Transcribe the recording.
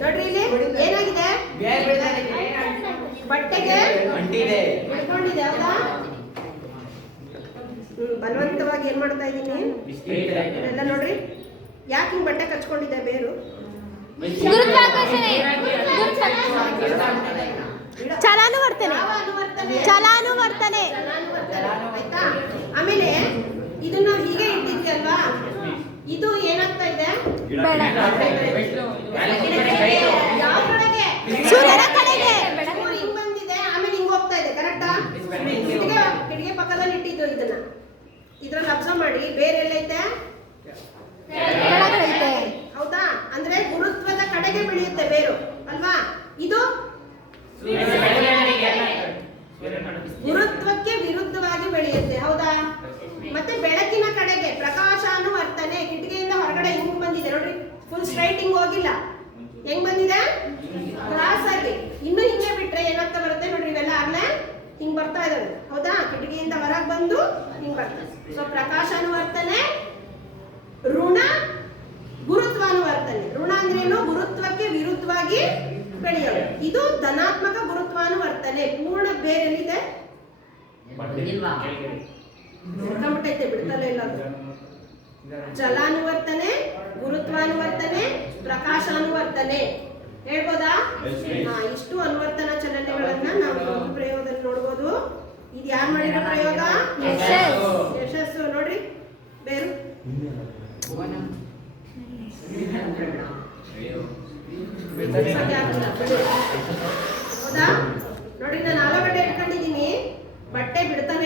ನೋಡ್ರಿ ಇಲ್ಲಿ ಏನಾಗಿದೆ, ಬಟ್ಟೆಗೆ ಹಿಡ್ಕೊಂಡಿದೆ ಹೌದಾ. ಬಲವಂತವಾಗಿ ಏನ್ ಮಾಡ್ತಾ ಇದ್ದೀನಿ ಎಲ್ಲ ನೋಡ್ರಿ. ಯಾಕೆ ಹಿಂಗ್ ಬಟ್ಟೆ ಕಚ್ಕೊಂಡಿದೆ ಬೇರು? ಚಲಾನುವರ್ತನೆ ಆಯ್ತಾ. ಆಮೇಲೆ ಇದನ್ನ ಹೀಗೆ ಇಟ್ಟಿದ್ವಿ ಅಲ್ವಾ, ಇದು ಏನಾಗ್ತಾ ಇದೆ ಯಾವ ಕಡೆಗೆ? ಸೂರ್ಯನ ಕಡೆಗೆ. ಹಿಂಗ್ ಬಂದಿದೆ, ಆಮೇಲೆ ಹಿಂಗ್ ಹೋಗ್ತಾ ಇದೆ. ಕರೆಕ್ಟಾ? ಕಿಟಕಿ ಪಕ್ಕದಲ್ಲಿ ಇಟ್ಟಿದ್ದು ಇದನ್ನ. ಇದ್ರಲ್ಲಿ ಅಬ್ಸರ್ವ್ ಮಾಡಿ, ಬೇರೆ ಎಲ್ಲೈತೆ? ಹೌದಾ? ಅಂದ್ರೆ ಗುರುತ್ವದ ಕಡೆಗೆ ಬೆಳೆಯುತ್ತೆ ಬೇರು ಅಲ್ವಾ. ಇದು ಗುರುತ್ವಕ್ಕೆ ವಿರುದ್ಧವಾಗಿ ಬೆಳೆಯುತ್ತೆ ಹೌದಾ. ಮತ್ತೆ ಬೆಳಕಿನ ಕಡೆಗೆ ಪ್ರಕಾಶಾನುವರ್ತನೆ. ಕಿಟಕಿಯಿಂದ ಹೊರಗಡೆ ಹಿಂಗ್ ಬಂದಿದೆ ನೋಡ್ರಿ, ಫುಲ್ ಸ್ಟ್ರೈಟ್ ಹಿಂಗ್ ಹೋಗಿಲ್ಲ, ಹೆಂಗ್ ಬಂದಿದೆ ಕ್ರಾಸ್ ಆಗಿ. ಇನ್ನು ಹಿಂಗೆ ಬಿಟ್ರೆ ಏನಾಗ್ತಾ ಬರುತ್ತೆ ನೋಡ್ರಿ, ಇವೆಲ್ಲ ಆಗ್ಲೇ ಹಿಂಗ್ ಬರ್ತಾ ಇದಾವೆ ಹೌದಾ. ಕಿಟಕಿಯಿಂದ ಹೊರಗೆ ಬಂದು ಹಿಂಗ್ ಬರ್ತದೆ. ಸೊ ಪ್ರಕಾಶಾನುವರ್ತನೆ, ಋಣ ಗುರುತ್ವಾನುವರ್ತನೆ. ಋಣ ಅಂದ್ರೇನು? ಗುರುತ್ವಕ್ಕೆ ವಿರುದ್ಧವಾಗಿ ಬೆಳೆಯೋದು. ಇದು ಧನಾತ್ಮಕ ಗುರುತ್ವಾನುವರ್ತನೆ. ಪೂರ್ಣ ಬೇರೆಲ್ಲಿದೆ? ಬಿಡ್ತೈತೆ, ಬಿಡ್ತಲೇ ಇಲ್ಲ ಅದು. ಚಲಾನುವರ್ತನೆ, ಗುರುತ್ವಾನುವರ್ತನೆ, ಪ್ರಕಾಶಾನುವರ್ತನೆ. ಹೇಳ್ಬೋದಾ? ಇಷ್ಟು ಅನುವರ್ತನ ಚಲನೆಗಳನ್ನ ನಾವು ಒಂದು ಪ್ರಯೋಗದಲ್ಲಿ ನೋಡ್ಬೋದು. ಇದು ಯಾರು ಮಾಡಿರೋ ಪ್ರಯೋಗ? ಯಶಸ್ಸು. ನೋಡ್ರಿ ಬೇರು ಹೌದಾ. ನೋಡಿ, ನಾನು ಆಲೂಗಡ್ಡೆ ಇಟ್ಕೊಂಡಿದ್ದೀನಿ, ಬಟ್ಟೆ ಬಿಡ್ತಾನೆ